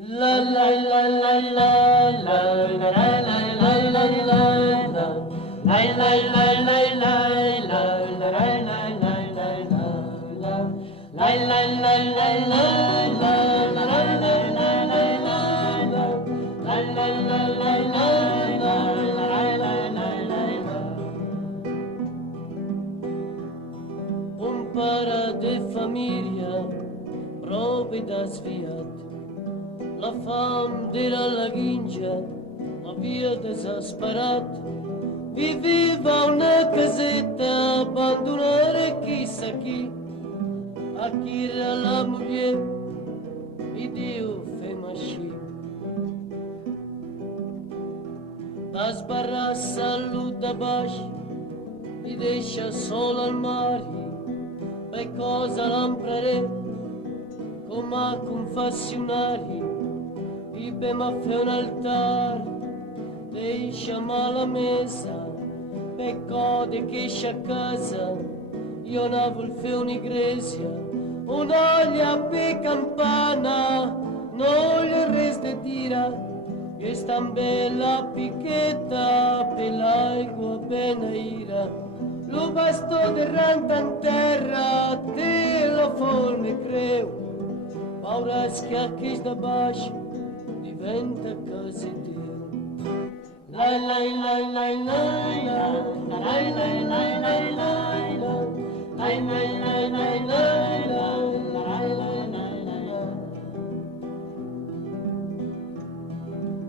Un para de famiglia proprio da sviat, la fam della laghingia, la via desesperat, viveva una casetta abbandonare chissà chi, a chi era la moglie, e Dio fema sci. Da sbarra saluta baci, mi deixa solo al mare, per cosa l'amprare, come a confessionari, e per ma fe un altar, deixa la mesa, per code che esce a casa, io non vol fe un'iglesia, un'aglia per campana, non gli resta tira, e sta bella picchetta per l'acqua appena ira. Lo basto derranta in terra, te la forme creu, paura schiacchi da baixo, diventa così Dio. Lai lai lai lai lai lai lai lai lai lai lai lai lai lai lai lai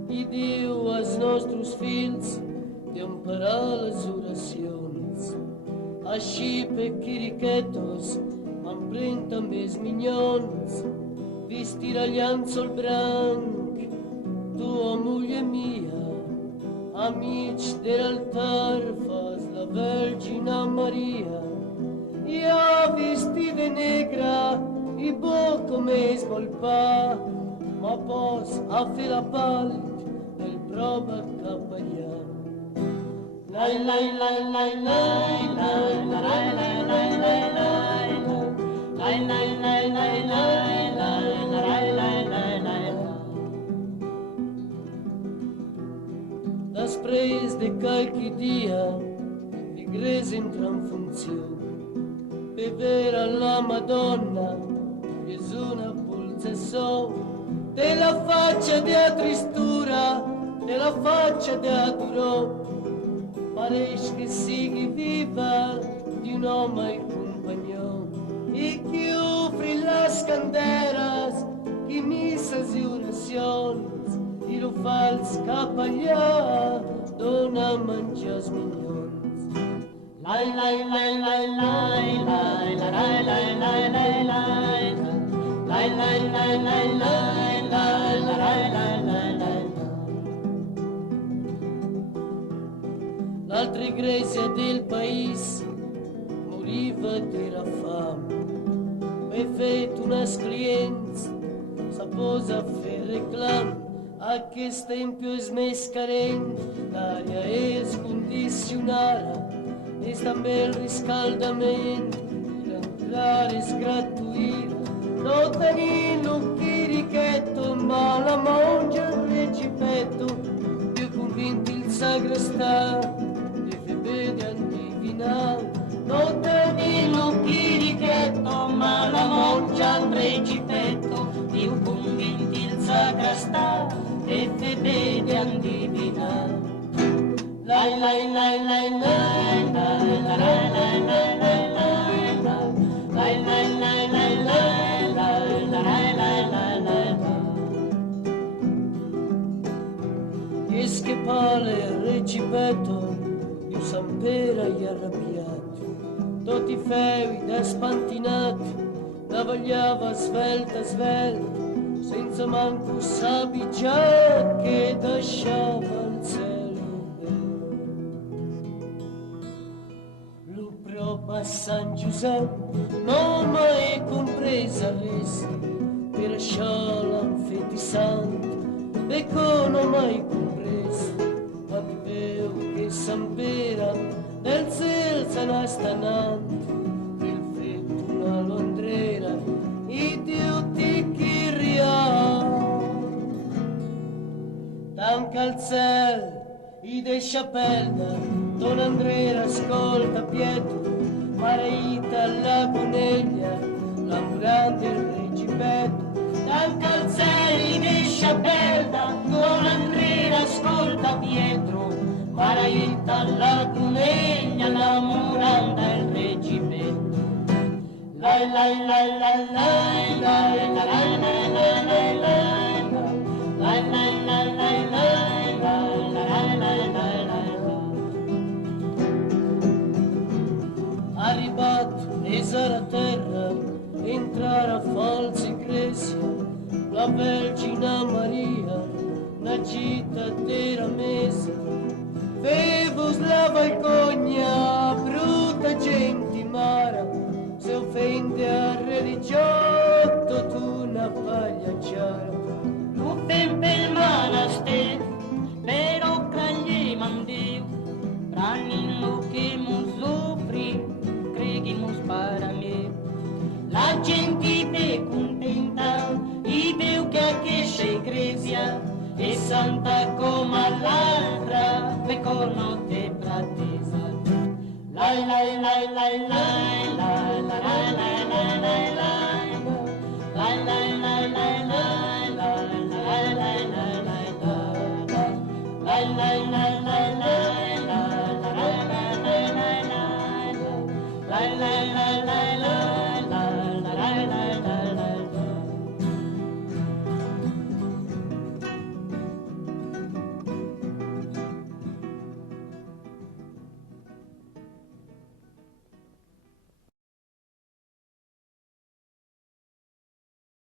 e Dio aos nossos filhos de amparar as orações, així pequiriquetos emprenta més minyons, vestir a llençol branc, tua muller mia, amic de l'altar fas la Vergina Maria, i ha vestida de negra i bo come svolpa, ma pos a fer la pàl·lid del prova capellà. Lai lai lai lai lai lai lai lai lai lai lai lai lai lai lai lai lai lai lai. Després de qualche dia l'iglesia entra in funzione per vedere la Madonna Gesù una pulsazione della faccia di tristura, della faccia di dolore. Parece che sigui viva di un uomo e compagnon, e che offre las candelas, che missas e orações, e lo fals capallà, dona mangias mignons. Lai lai lai lai lai lai lai lai lai lai lai lai lai lai lai lai lai lai lai lai. L'altra iglesia del paese moriva della fame, e fet unas clients, s'apposa a fer reclam, aquest tempio és més carent, l'àrea és condicionada, és també el riscaldament, i l'entrar és gratuïta, no tenim lo chirichetto, ma la monja il recipetto, più convinti il sagrestà, vede andivinare, non tenim lo chirichetto, ma la mongia al recipetto, più convinti il sagrestà, e fe vede andivinare. Lai lai lai lai lai lai lai lai lai lai lai lai lai lai lai lai lai lai lai. Es che pare il recipetto s'ampera gli arrabbiati, tutti fewi da spantinati, la vogliava svelta, svelta, senza manco sabigià che lasciava il cielo bello. Lo proprio a San Giuseppe non mai compresa res, per això l'han fet sant, becco non mai compresa, ma viveu che Sant Pere del cel se n'ha stanat, il fet una londrera, i Dio ti chiria. anche al ciel, i de Chapelle, Don Andrea ascolta Pietro, Maraita la coneglia, l'ambulante il reggimento, anche al ciel, i de Chapelle, Don Andrea ascolta Pietro, Maraita la coneglia, l'ambulante il reggimento. La la la la la la la la la la la. Arrivato esar a terra, entrare a falsa iglesia, la Vergine Maria, una gita della messa, vevo la vergogna, brutta gente mara, se offende a religiotto tu una pagliacciara. Tu ben per monastero, però cragli mandeu, pranino che mu soffri, credi mu spara me. La gente te contenta, i veu che c'è gresia, e santa come l'altra, pe corno te pratesa. La la la la la.